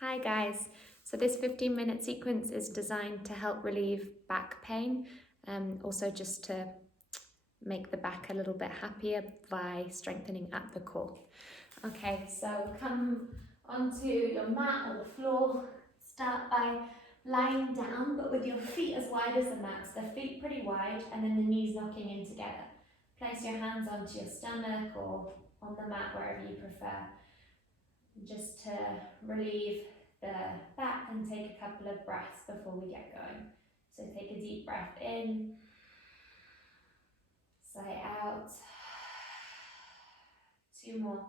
Hi guys, so this 15-minute sequence is designed to help relieve back pain, also just to make the back a little bit happier by strengthening at the core. Okay, so come onto your mat or the floor. Start by lying down, but with your feet as wide as the mat, so the feet pretty wide and then the knees knocking in together. Place your hands onto your stomach or on the mat, wherever you prefer, just to relieve the back and take a couple of breaths before we get going. So take a deep breath in, sigh out, 2 more.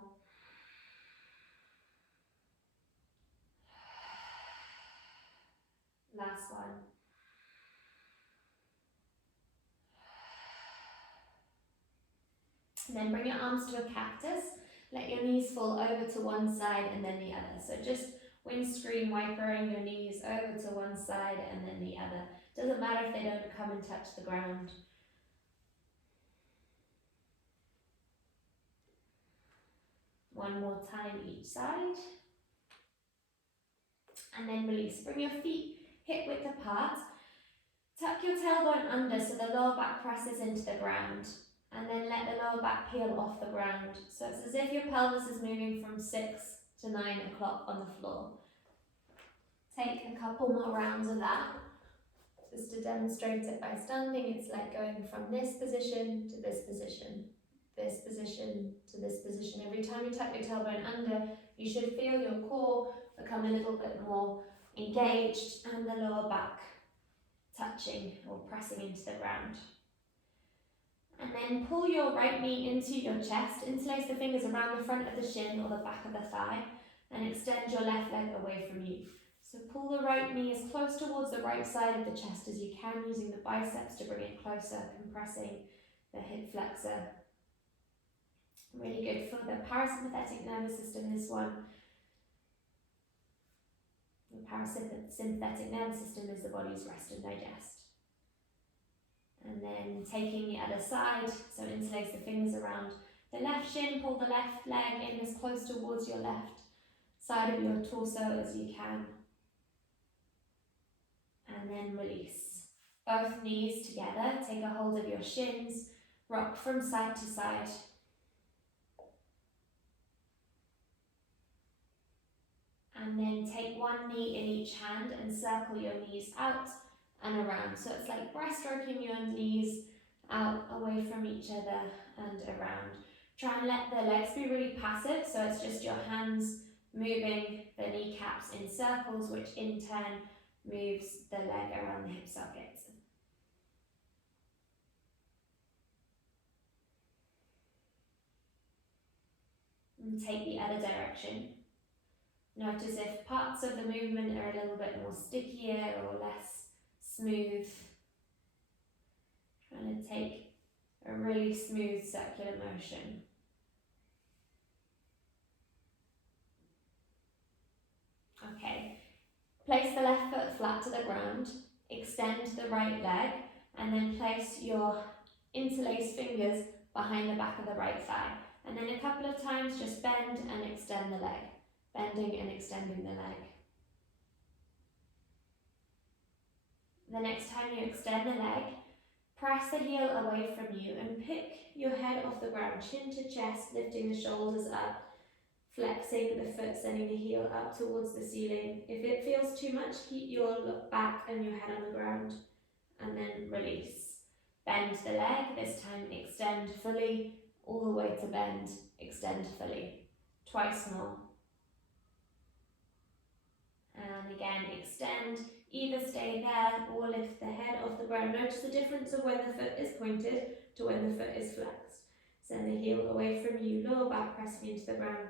Last one. And then bring your arms to a cactus. Let your knees fall over to one side and then the other. So just windscreen wipering your knees over to one side and then the other. Doesn't matter if they don't come and touch the ground. One more time each side. And then release. Bring your feet hip width apart. Tuck your tailbone under so the lower back presses into the ground. And then let the lower back peel off the ground. So it's as if your pelvis is moving from 6 to 9 o'clock on the floor. Take a couple more rounds of that. Just to demonstrate it by standing, it's like going from this position to this position, this position to this position. Every time you tuck your tailbone under, you should feel your core become a little bit more engaged and the lower back touching or pressing into the ground. And then pull your right knee into your chest, interlace the fingers around the front of the shin or the back of the thigh, and extend your left leg away from you. So pull the right knee as close towards the right side of the chest as you can, using the biceps to bring it closer, compressing the hip flexor. Really good for the parasympathetic nervous system, this one. The parasympathetic nervous system is the body's rest and digest. And then taking the other side, so interlace the fingers around the left shin, pull the left leg in as close towards your left side of your torso as you can. And then release. Both knees together, take a hold of your shins, rock from side to side. And then take one knee in each hand and circle your knees out and around. So it's like breaststroking your knees out away from each other and around. Try and let the legs be really passive, so it's just your hands moving the kneecaps in circles, which in turn moves the leg around the hip sockets. And take the other direction. Notice if parts of the movement are a little bit more stickier or less smooth. Trying to take a really smooth circular motion. Okay, place the left foot flat to the ground, extend the right leg, and then place your interlaced fingers behind the back of the right thigh. And then a couple of times just bend and extend the leg, bending and extending the leg. The next time you extend the leg, press the heel away from you and pick your head off the ground, chin to chest, lifting the shoulders up, flexing the foot, sending the heel up towards the ceiling. If it feels too much, keep your look back and your head on the ground, and then release. Bend the leg, this time extend fully, all the way to bend, extend fully. Twice more. And again, extend, either stay there or lift the head off the ground. Notice the difference of when the foot is pointed to when the foot is flexed. Send the heel away from you, lower back pressing into the ground,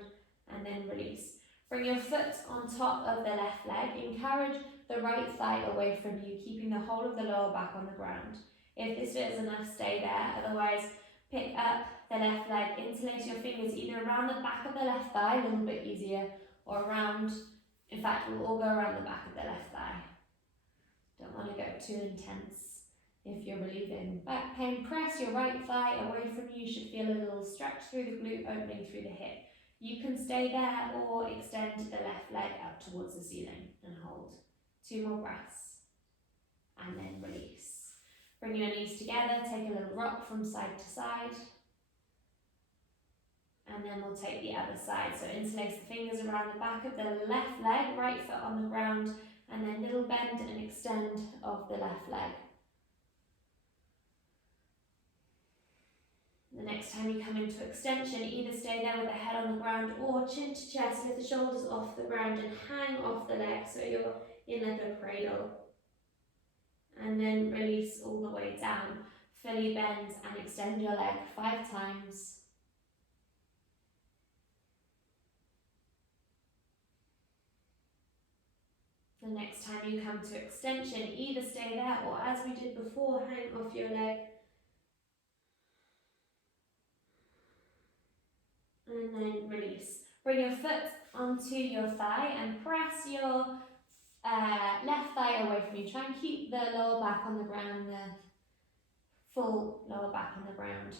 and then release. Bring your foot on top of the left leg. Encourage the right thigh away from you, keeping the whole of the lower back on the ground. If this feels enough, stay there. Otherwise, pick up the left leg, interlace your fingers either around the back of the left thigh, a little bit easier, or around, in fact, we'll all go around the back of the left thigh. Don't want to go too intense. If you're relieving back pain, press your right thigh away from you. You should feel a little stretch through the glute, opening through the hip. You can stay there or extend the left leg up. up towards the ceiling and hold. 2 more breaths. And then release. Bring your knees together, take a little rock from side to side. And then we'll take the other side. So interlace the fingers around the back of the left leg, right foot on the ground, and then little bend and extend of the left leg. The next time you come into extension, either stay there with the head on the ground or chin to chest, lift the shoulders off the ground and hang off the leg so you're in like a cradle. And then release all the way down. Fully bend and extend your leg 5 times. The next time you come to extension, either stay there or, as we did before, hang off your leg. And then release. Bring your foot onto your thigh and press your left thigh away from you. Try and keep the lower back on the ground, the full lower back on the ground.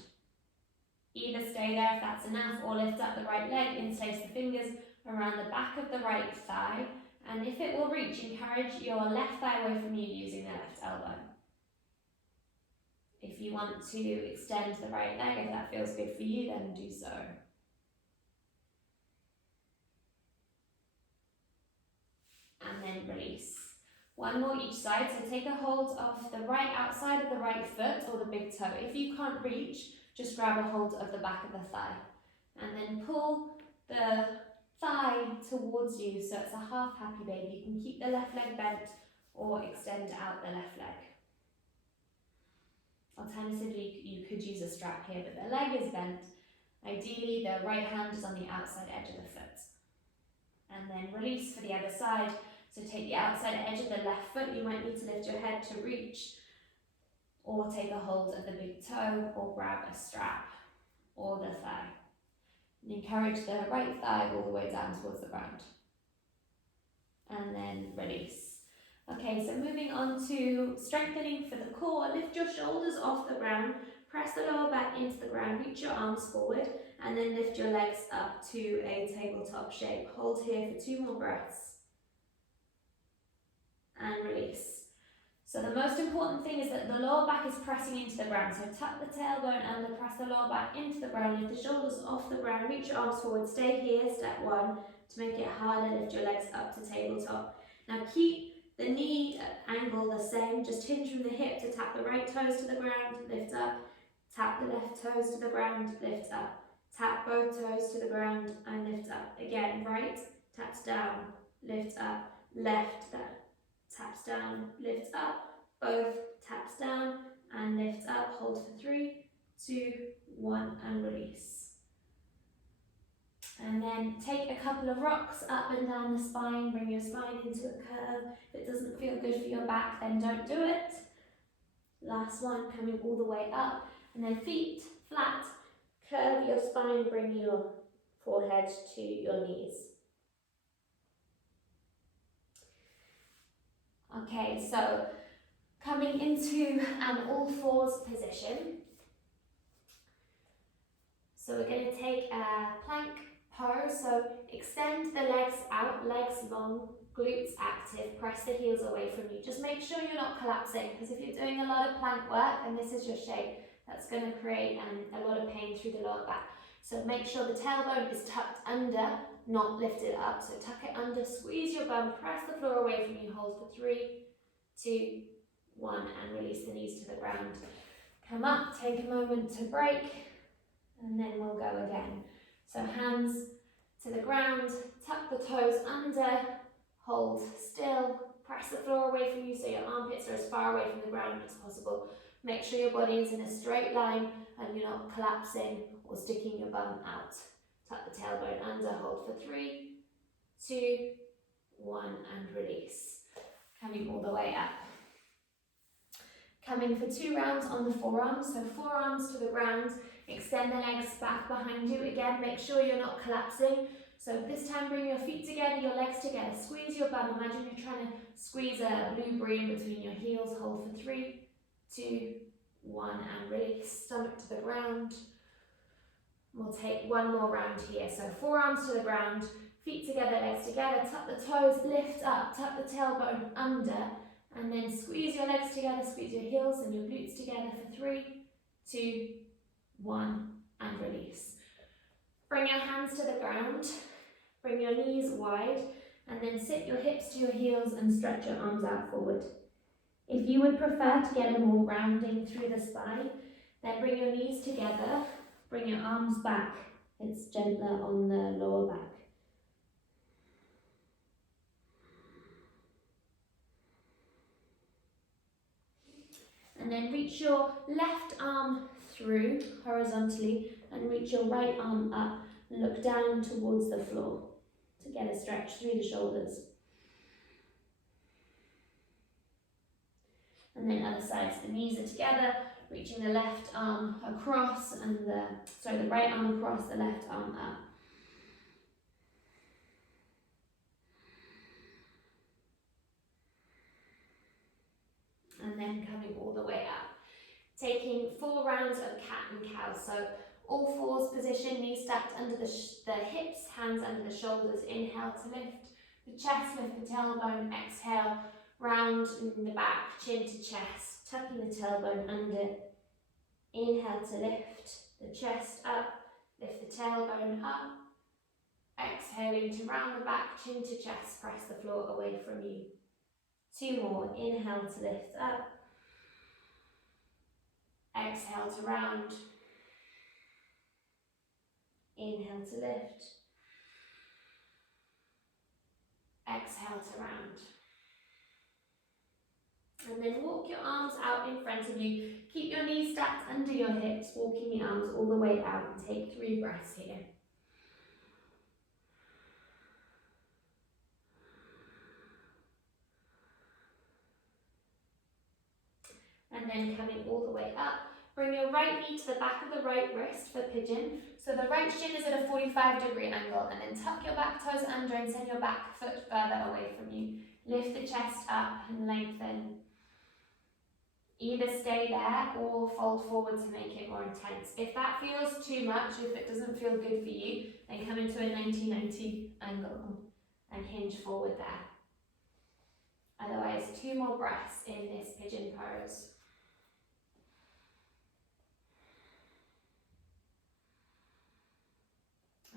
Either stay there if that's enough, or lift up the right leg, interlace the fingers around the back of the right thigh. And if it will reach, encourage your left thigh away from you using the left elbow. If you want to extend the right leg, if that feels good for you, then do so. And then release. 1 more each side, so take a hold of the right outside of the right foot or the big toe. If you can't reach, just grab a hold of the back of the thigh. And then pull the thigh towards you so it's a half happy baby. You can keep the left leg bent or extend out the left leg. Alternatively, you could use a strap here, but the leg is bent. Ideally, the right hand is on the outside edge of the foot. And then release for the other side. So take the outside edge of the left foot. You might need to lift your head to reach, or take a hold of the big toe, or grab a strap or the thigh. And encourage the right thigh all the way down towards the ground. And then release. Okay, so moving on to strengthening for the core. Lift your shoulders off the ground, press the lower back into the ground, reach your arms forward, and then lift your legs up to a tabletop shape. Hold here for 2 more breaths. And release. So the most important thing is that the lower back is pressing into the ground. So tuck the tailbone under, press the lower back into the ground, lift the shoulders off the ground, reach your arms forward, stay here, step 1, to make it harder, lift your legs up to tabletop. Now keep the knee angle the same, just hinge from the hip to tap the right toes to the ground, lift up, tap the left toes to the ground, lift up, tap both toes to the ground and lift up. Again, right, taps down, lift up, left, that taps down, lift up, both taps down and lift up, hold for 3, 2, 1 and release. And then take a couple of rocks up and down the spine, bring your spine into a curve. If it doesn't feel good for your back, then don't do it. Last one, coming all the way up, and then feet flat, curve your spine, bring your forehead to your knees. Okay, so coming into an all-fours position. So we're going to take a plank pose. So extend the legs out, legs long, glutes active, press the heels away from you. Just make sure you're not collapsing, because if you're doing a lot of plank work and this is your shape, that's going to create a lot of pain through the lower back. So make sure the tailbone is tucked under, not lifted up. So tuck it under, squeeze your bum, press the floor away from you, hold for 3, 2, 1 and release the knees to the ground. Come up, take a moment to break, and then we'll go again. So hands to the ground, tuck the toes under, hold still, press the floor away from you so your armpits are as far away from the ground as possible. Make sure your body is in a straight line and you're not collapsing or sticking your bum out. Tuck the tailbone under, hold for 3, 2, 1 and release. Coming all the way up. Coming for 2 rounds on the forearms, so forearms to the ground, extend the legs back behind you. Again, make sure you're not collapsing. So this time bring your feet together, your legs together, squeeze your bum. Imagine you're trying to squeeze a blueberry in between your heels. Hold for 3, 2, 1 and release. Stomach to the ground. We'll take 1 more round here. So forearms to the ground, Feet together, legs together, tuck the toes, lift up, tuck the tailbone under, and then squeeze your legs together, squeeze your heels and your glutes together for 3, 2, 1, and release. Bring your hands to the ground, bring your knees wide, and then sit your hips to your heels and stretch your arms out forward. If you would prefer to get a more rounding through the spine, then bring your knees together, bring your arms back. It's gentler on the lower back. And then reach your left arm through horizontally and reach your right arm up and look down towards the floor to get a stretch through the shoulders. And then other sides, the knees are together, reaching the left arm across and the right arm across, the left arm up. And then coming all the way up. Taking 4 rounds of cat and cow. So all fours position, knees stacked under the hips, hands under the shoulders. Inhale to lift the chest, lift the tailbone. Exhale, round in the back, chin to chest, tucking the tailbone under. Inhale to lift the chest up, lift the tailbone up. Exhaling to round the back, chin to chest, press the floor away from you. 2 more. Inhale to lift up. Exhale to round. Inhale to lift. Exhale to round. And then walk your arms out in front of you. Keep your knees stacked under your hips, walking your arms all the way out, and take 3 breaths here. And then coming all the way up, bring your right knee to the back of the right wrist for pigeon. So the right shin is at a 45-degree angle, and then tuck your back toes under and send your back foot further away from you. Lift the chest up and lengthen. Either stay there or fold forward to make it more intense. If that feels too much, if it doesn't feel good for you, then come into a 90-90 angle and hinge forward there. Otherwise, 2 more breaths in this pigeon pose.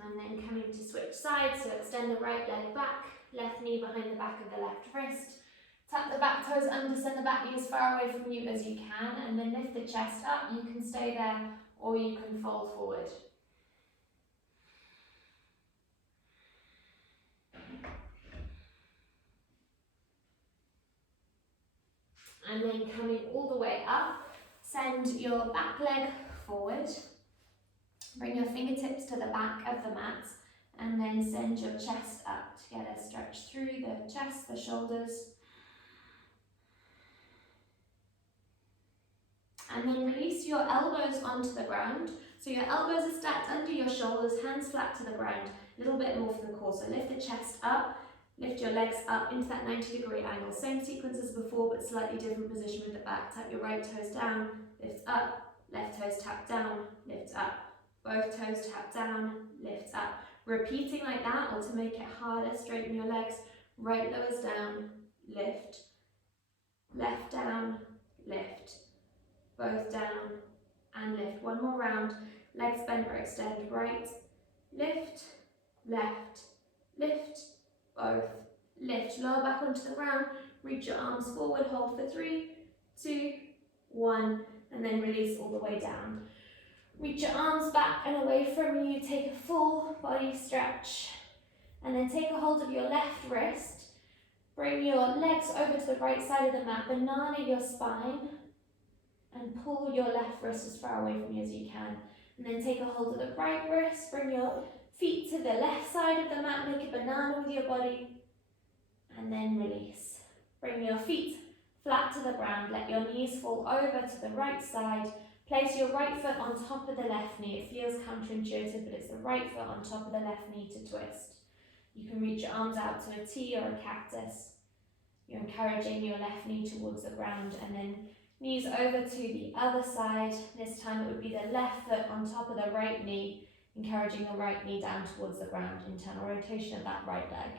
And then coming to switch sides, so extend the right leg back, left knee behind the back of the left wrist. Tuck the back toes under, send the back knee as far away from you as you can, and then lift the chest up. You can stay there or you can fold forward. And then coming all the way up, send your back leg forward. Bring your fingertips to the back of the mat, and then send your chest up to get a stretch through the chest, the shoulders. And then release your elbows onto the ground. So your elbows are stacked under your shoulders, hands flat to the ground, a little bit more for the core. So lift the chest up, lift your legs up into that 90-degree angle. Same sequence as before, but slightly different position with the back. Tap your right toes down, lift up, left toes tap down, lift up. Both toes tap down, lift up. Repeating like that, or to make it harder, straighten your legs. Right lowers down, lift. Left down, lift. Both down and lift. 1 more round. Legs bent or extend. Right, lift, left, lift, both, lift. Lower back onto the ground. Reach your arms forward. Hold for 3, 2, 1, and then release all the way down. Reach your arms back and away from you. Take a full body stretch. And then take a hold of your left wrist. Bring your legs over to the right side of the mat. Banana your spine. And pull your left wrist as far away from you as you can. And then take a hold of the right wrist. Bring your feet to the left side of the mat. Make a banana with your body. And then release. Bring your feet flat to the ground. Let your knees fall over to the right side. Place your right foot on top of the left knee. It feels counterintuitive, but it's the right foot on top of the left knee to twist. You can reach your arms out to a T or a cactus. You're encouraging your left knee towards the ground, and then knees over to the other side. This time it would be the left foot on top of the right knee. encouraging the right knee down towards the ground, internal rotation of that right leg.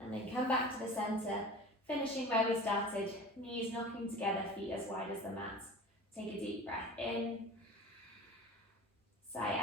And then come back to the centre, finishing where we started, knees knocking together, feet as wide as the mat. Take a deep breath in, sigh